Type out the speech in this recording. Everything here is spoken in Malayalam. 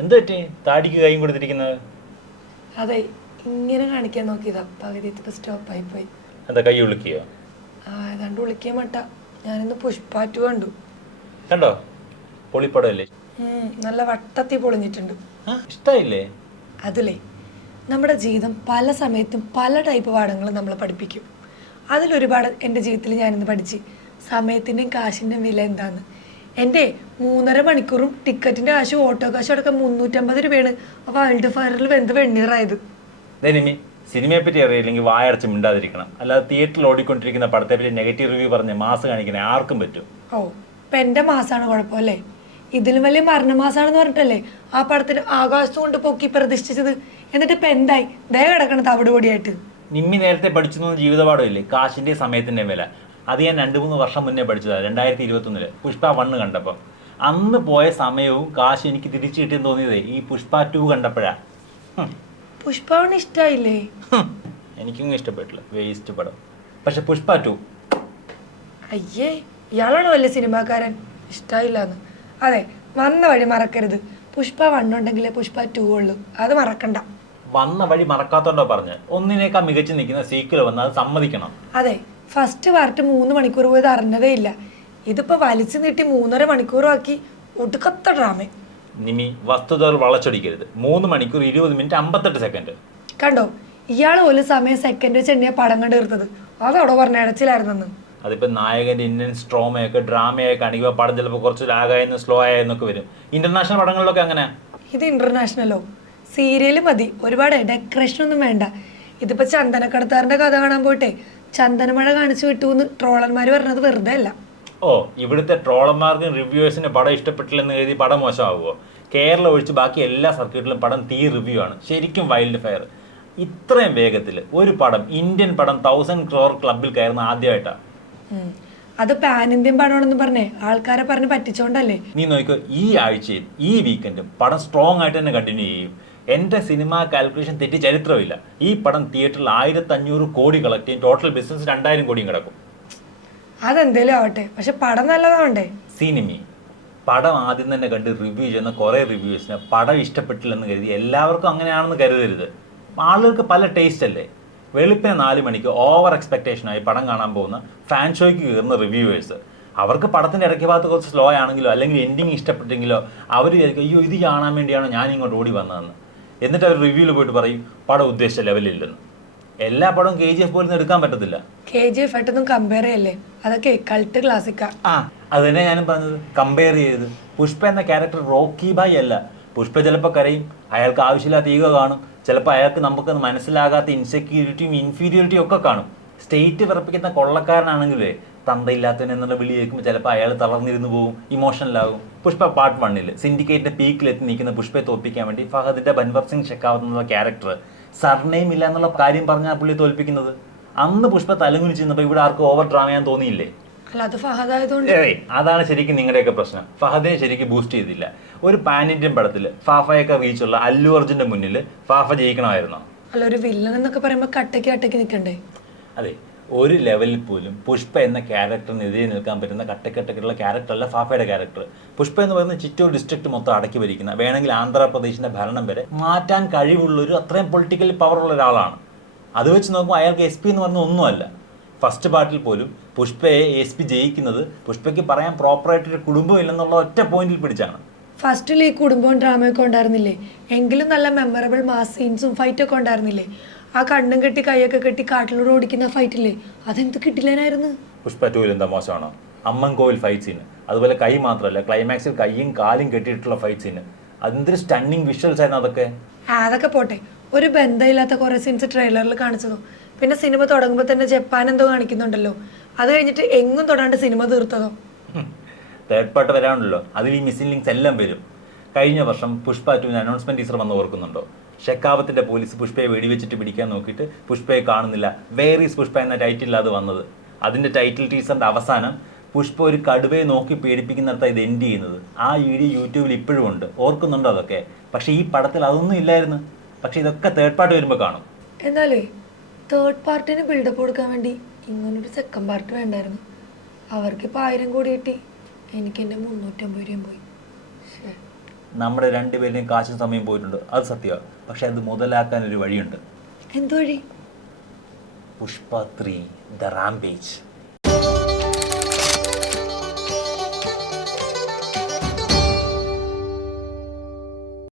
എന്ത് പറ്റി താടിക്ക് കൈയും കൊടുത്തിരിക്കുന്നത്? അതെ, ഇങ്ങനെ കാണിക്കാൻ നോക്കിയതാ, പകുതി സ്റ്റോപ്പായി പോയി. എന്താ കൈ വിളിക്കുകയോ? ഏതാണ്ട് വിളിക്കാൻ മട്ട. ഞാനിന്ന് പുഷ്പ 2 കണ്ടു. കണ്ടോ? പൊളിപ്പടമല്ലേ? നല്ല വട്ടത്തി പൊളിഞ്ഞിട്ടുണ്ട്. ഇഷ്ടായില്ലേ? അതിലേ നമ്മുടെ ജീവിതം പല സമയത്തും പല ടൈപ്പ് പാഠങ്ങളും നമ്മളെ പഠിപ്പിക്കും. അതിലൊരുപാട് എൻ്റെ ജീവിതത്തിൽ ഞാനിന്ന് പഠിച്ച് സമയത്തിൻ്റെയും കാശിൻ്റെയും വില എന്താന്ന്. എൻ്റെ 3.5 മണിക്കൂറും ടിക്കറ്റിൻ്റെ കാശും ഓട്ടോ കാശും അടക്കം 350 രൂപയാണ് വേൾഡ് ഫയറിൽ വെന്ത് വെണ്ണീറായത്. നിമി, സിനിമയെ പറ്റി അറിയില്ലെങ്കിൽ വായടച്ച് മിണ്ടാതിരിക്കണം. അല്ലാതെ തിയേറ്ററിൽ ഓടിക്കൊണ്ടിരിക്കുന്ന പടത്തെ പറ്റി നെഗറ്റീവ് റിവ്യൂ പറഞ്ഞ് മാസ് കാണിക്കണേ ആർക്കും പറ്റും. ഇപ്പം എൻ്റെ മാസമാണ് കുഴപ്പമല്ലേ? ഇതിലും വലിയ മരണമാസാണെന്ന് പറഞ്ഞിട്ടല്ലേ ആ പടത്തിന് ആകാശത്ത് കൊണ്ട് പൊക്കി പ്രതിഷ്ഠിച്ചത്. എന്നിട്ട് ഇപ്പം എന്തായി ദയ കിടക്കണം തവിടുപൊടിയായിട്ട്. നിമ്മി നേരത്തെ പഠിച്ചു ജീവിതപാഠമില്ലേ, കാശിന്റെ സമയത്തിന്റെ വില. അത് ഞാൻ 2-3 വർഷം മുന്നേ പഠിച്ചതാണ്, 2021 പുഷ്പ 1 കണ്ടപ്പോൾ. അന്ന് പോയ സമയവും കാശ് എനിക്ക് തിരിച്ചു കിട്ടിയെന്ന് തോന്നിയതേ ഈ പുഷ്പ 2 കണ്ടപ്പോഴാ. പുഷ്പ 1 ഇഷ്ടായില്ലേ? എനിക്കും ഇഷ്ടപ്പെട്ടില്ല, വേസ്റ്റ് പടം. പക്ഷെ പുഷ്പ 2 അയ്യേ, ഇയാളാണ് വലിയ സിനിമാക്കാരൻ ഇഷ്ടായില്ലാന്ന്. അതെ, വന്ന വഴി മറക്കരുത്. പുഷ്പ 1 ഉണ്ടെങ്കിലേ പുഷ്പ 2 ഉള്ളൂ, അത് മറക്കണ്ട. വന്ന വഴി മറക്കാത്തോണ്ടോ പറഞ്ഞ്? ഒന്നിനേക്കാൾ മികച്ചു നിൽക്കുന്ന സീക്വൽ വന്ന് അത് സമ്മതിക്കണം. അതെ, ഫസ്റ്റ് പാർട്ട് 3 മണിക്കൂർ പോയത് അറിഞ്ഞതേ ഇല്ല. ഇതിപ്പോ വലിച്ചു നീട്ടി 3.5 മണിക്കൂറാക്കി. ഒടുക്കത്ത ഡ്രാമ. നിമി, വസ്തുതകൾ വളച്ചൊടിക്കരുത്. 3 മണിക്കൂർ 20 മിനിറ്റ് 58 സെക്കൻഡ്. കണ്ടോ, ഇയാള് പോലും സമയം സെക്കൻഡ് വെച്ച് എണ്ണിയ പടം കണ്ട് തീർത്തത്. അതോടെ പറഞ്ഞ ഇടച്ചിലായിരുന്നെന്ന്. അതിപ്പോ നായകന്റെ ഇന്ത്യൻ സ്ട്രോമയൊക്കെ ഡ്രാമയായി കാണിക്കുമ്പോൾ പടം ചിലപ്പോൾ കുറച്ച് ലാഗായെന്ന് സ്ലോ ആയെന്നൊക്കെ വരും. ഇന്റർനാഷണൽ പടങ്ങളിലൊക്കെ അങ്ങനെ. ഇത് ഇന്റർനാഷണലോ? സീരിയല് മതി, ഒരുപാട് ഡെക്കറേഷൻ ഒന്നും വേണ്ട. ഇതിപ്പോ ചന്ദനക്കടത്താറിന്റെ കഥ കാണാൻ പോയിട്ടെ ചന്ദനമഴ കാണിച്ചു വിട്ടൂന്ന് ട്രോളന്മാര് പറഞ്ഞത് വെറുതെ അല്ല. ഇവിടുത്തെ ട്രോളന്മാർക്കും റിവ്യൂവേഴ്സിന് പടം ഇഷ്ടപ്പെട്ടില്ലെന്ന് എഴുതി പടം മോശമാകുമോ? കേരളം ഒഴിച്ച് ബാക്കി എല്ലാ സർക്യൂട്ടിലും പടം റിവ്യൂ ആണ്. ശരിക്കും വൈൽഡ് ഫയർ. ഇത്രയും വേഗത്തിൽ ഒരു പടം, ഇന്ത്യൻ പടം 1000 crore ക്ലബിൽ കയറുന്ന ആദ്യമായിട്ടാണ്. അത് പാൻ ഇന്ത്യൻ പടമാണെന്ന് പറഞ്ഞേ ആൾക്കാരെ പറഞ്ഞ് പറ്റിച്ചോണ്ടല്ലേ? നീ നോക്കിക്കോ, ഈ ആഴ്ചയിൽ ഈ വീക്കെൻഡും പടം സ്ട്രോങ് ആയിട്ട് തന്നെ കണ്ടിന്യൂ ചെയ്യും. എൻ്റെ സിനിമ കാൽക്കുലേഷൻ തെറ്റി ചരിത്രമില്ല. ഈ പടം തിയേറ്ററിൽ 1500 കോടി കളക്ട് ചെയ്യും. ടോട്ടൽ ബിസിനസ് 2000 കോടിയും കിടക്കും. അതെന്തേലും ആവട്ടെ, പക്ഷെ പടം നല്ലതാവണ്ടേ? സിനിമ പടം ആദ്യം തന്നെ കണ്ട് റിവ്യൂ ചെയ്യുന്ന കുറേ റിവ്യൂസിന് പടം ഇഷ്ടപ്പെട്ടില്ലെന്ന് കരുതി എല്ലാവർക്കും അങ്ങനെയാണെന്ന് കരുതരുത്. ആളുകൾക്ക് പല ടേസ്റ്റ് അല്ലേ. വെളുപ്പിന് 4 മണിക്ക് ഓവർ എക്സ്പെക്ടേഷനായി പടം കാണാൻ പോകുന്ന ഫാൻ ഷോയ്ക്ക് കയറുന്ന റിവ്യൂവേഴ്സ്, അവർക്ക് പടത്തിൻ്റെ ഇടയ്ക്ക് ഭാഗത്ത് കുറച്ച് സ്ലോ ആണെങ്കിലോ അല്ലെങ്കിൽ എൻഡിങ് ഇഷ്ടപ്പെട്ടെങ്കിലോ അവർ വിചാരിക്കും അയ്യോ ഇത് കാണാൻ വേണ്ടിയാണോ ഞാൻ ഇങ്ങോട്ട് ഓടി വന്നതെന്ന്. എന്നിട്ട് അവർ റിവ്യൂവിൽ പോയിട്ട് പറയും പടം ഉദ്ദേശിച്ച ലെവലില്ലെന്ന്. എല്ലാ പടവും KGF പോലും എടുക്കാൻ പറ്റത്തില്ല. KGF ആയിട്ടൊന്നും കമ്പയർ ചെയ്യല്ലേ, അതൊക്കെ കൾട്ട് ക്ലാസിക്കാ. അത് തന്നെ ഞാനും പറഞ്ഞത്, കമ്പയർ ചെയ്ത്. പുഷ്പ എന്ന ക്യാരക്ടർ റോക്കി ബായ് അല്ല. പുഷ്പ ചിലപ്പോൾ കരയും, അയാൾക്ക് ആവശ്യമില്ലാത്ത ഈഗോ കാണും, ചിലപ്പോൾ അയാൾക്ക് നമുക്കത് മനസ്സിലാകാത്ത ഇൻസെക്യൂരിറ്റിയും ഇൻഫീരിയോറിറ്റിയും ഒക്കെ കാണും. സ്റ്റേറ്റ് വിറപ്പിക്കുന്ന കൊള്ളക്കാരനാണെങ്കിലേ തന്തയില്ലാത്തവൻ എന്നുള്ള വിളി കേൾക്കുമ്പോൾ ചിലപ്പോൾ അയാൾ തളർന്നിരുന്നു പോകും, ഇമോഷണലാകും. പുഷ്പ പാർട്ട് 1 സിൻഡിക്കേറ്റിന്റെ പീക്കിലെത്തി നിൽക്കുന്ന പുഷ്പയെ തോൽപ്പിക്കാൻ വേണ്ടി ഫഹദിന്റെ ബൻവർ സിംഗ് ഷെക്കാവത്ത് എന്നുള്ള ക്യാരക്ടർ സർനെയിം ഇല്ല എന്നുള്ള കാര്യം പറഞ്ഞാൽ പുള്ളി തോൽപ്പിക്കുന്നത്. അന്ന് പുഷ്പ തലകുനിച്ച് നിന്നപ്പോൾ ഇവിടെ ആർക്കും ഓവർ ഡ്രാമ ചെയ്യാൻ തോന്നിയില്ലേ? അതാണ് ശരിക്കും നിങ്ങളുടെയൊക്കെ പ്രശ്നം. ഫഹദിനെ ശരിക്കും ബൂസ്റ്റ് ചെയ്തില്ല. ഒരു പാൻ ഇന്ത്യൻ പടത്തിൽ ഫാഫയൊക്കെ റീച്ചുള്ള അല്ലു അർജുന്റെ മുന്നിൽ ഫാഫ ജയിക്കണമായിരുന്നോ? അല്ല, ഒരു വില്ലൻ എന്നൊക്കെ പറയുമ്പോൾ കട്ടയ്ക്ക് നിൽക്കണ്ടേ? അതെ, ഒരു ലെവലിൽ പോലും പുഷ്പ എന്ന ക്യാരക്ടറിനെതിരെ നിൽക്കാൻ പറ്റുന്ന കട്ടക്കെട്ടൊക്കെയുള്ള ക്യാരക്ടറല്ല ഫാഫയുടെ ക്യാരക്ടർ. പുഷ്പ എന്ന് പറയുന്നത് ചിറ്റൂർ ഡിസ്ട്രിക്ട് മൊത്തം അടക്കി ഭരിക്കുന്ന, വേണമെങ്കിൽ ആന്ധ്രാപ്രദേശിന്റെ ഭരണം വരെ മാറ്റാൻ കഴിവുള്ളൊരു അത്രയും പൊളിറ്റിക്കൽ പവറുള്ള ഒരാളാണ്. അത് വെച്ച് നോക്കുമ്പോൾ അയാൾക്ക് SP എന്ന് പറഞ്ഞ ഒന്നുമല്ല. ഫസ്റ്റ് പാർട്ടിൽ പോലും പുഷ്പയെ SP ജയിക്കുന്നത് പുഷ്പയ്ക്ക് പറയാൻ പ്രോപ്പറായിട്ടൊരു കുടുംബം ഇല്ലെന്നുള്ള ഒറ്റ പോയിന്റിൽ പിടിച്ചാണ്. ഫസ്റ്റിൽ ഈ കുടുംബവും ഡ്രാമയൊക്കെ ഉണ്ടായിരുന്നില്ലേ? എങ്കിലും നല്ല മെമ്മറബിൾ മാസ് സീൻസും ഫൈറ്റൊക്കെ ഉണ്ടായിരുന്നില്ലേ? ആ കണ്ണും കെട്ടി കൈയൊക്കെ കെട്ടി കാട്ടിലൂടെ ഓടിക്കുന്ന ഫൈറ്റില്ലേ, അതെന്ത് കിട്ടില്ലായിരുന്നു? പുഷ്പ 2 എന്താ മോശമാണോ? അമ്മൻ കോവിൽ ഫൈറ്റ് സീന്, അതുപോലെ കൈ മാത്രമല്ല ക്ലൈമാക്സിൽ കൈയും കാലും കെട്ടിയിട്ടുള്ള ഫൈറ്റ് സീന്, അതെന്തൊരു സ്റ്റണ്ണിങ് വിഷ്വൽസ് ആയിരുന്നു അതൊക്കെ. അതൊക്കെ പോട്ടെ, ഒരു ബന്ധമില്ലാത്ത കുറെ സീൻസ് ട്രെയിലറിൽ കാണിച്ചതോ, പിന്നെ സിനിമ തുടങ്ങുമ്പോൾ തന്നെ ജപ്പാൻ എന്തോ കാണിക്കുന്നുണ്ടല്ലോ, അത് കഴിഞ്ഞിട്ട് എങ്ങും തൊടാണ്ട് സിനിമ തീർത്തതോ. തേർഡ് പാർട്ട് വരാനുണ്ടല്ലോ, അതിൽ ഈ മിസ്സിംഗ് ലിങ്ക്സ് എല്ലാം വരും. കഴിഞ്ഞ വർഷം പുഷ്പ 2 അനൗൺസ്മെന്റ് ടീസർ വന്ന് ഓർക്കുന്നുണ്ടോ? ഷെക്കാവത്തിന്റെ പോലീസ് പുഷ്പയെ വെടിവെച്ചിട്ട് പിടിക്കാൻ നോക്കിയിട്ട് പുഷ്പയെ കാണുന്നില്ല, വേർ ഈസ് പുഷ്പ എന്ന ടൈറ്റിൽ അത് വന്നത്. അതിന്റെ ടൈറ്റിൽ ടീസറിന്റെ അവസാനം പുഷ്പ ഒരു കടുവയെ നോക്കി പേടിപ്പിക്കുന്നിടത്താണ് ഇത് എൻഡ് ചെയ്യുന്നത്. ആ വീഡിയോ യൂട്യൂബിൽ ഇപ്പോഴും ഉണ്ട്, ഓർക്കുന്നുണ്ടോ അതൊക്കെ? പക്ഷെ ഈ പടത്തിൽ അതൊന്നും ഇല്ലായിരുന്നു. പക്ഷെ ഇതൊക്കെ തേർഡ് പാർട്ട് വരുമ്പോൾ കാണും. എന്നാലേ തേർഡ് പാർട്ടിന് ബിൽഡപ്പ് കൊടുക്കാൻ വേണ്ടി ഇങ്ങനൊരു സെക്കൻഡ് പാർട്ട് വേണ്ടായിരുന്നു. അവർക്കിപ്പോൾ 1000 കോടി കിട്ടി, എനിക്ക് എൻ്റെ 350 രൂപയും പോയി. നമ്മുടെ രണ്ടുപേരുടെയും കാശും സമയം പോയിട്ടുണ്ട്, അത് സത്യമാണ്. പക്ഷെ അത് മുതലാക്കാൻ ഒരു വഴിയുണ്ട്. എന്ത് വഴി? Pushpa 3 the Rampage.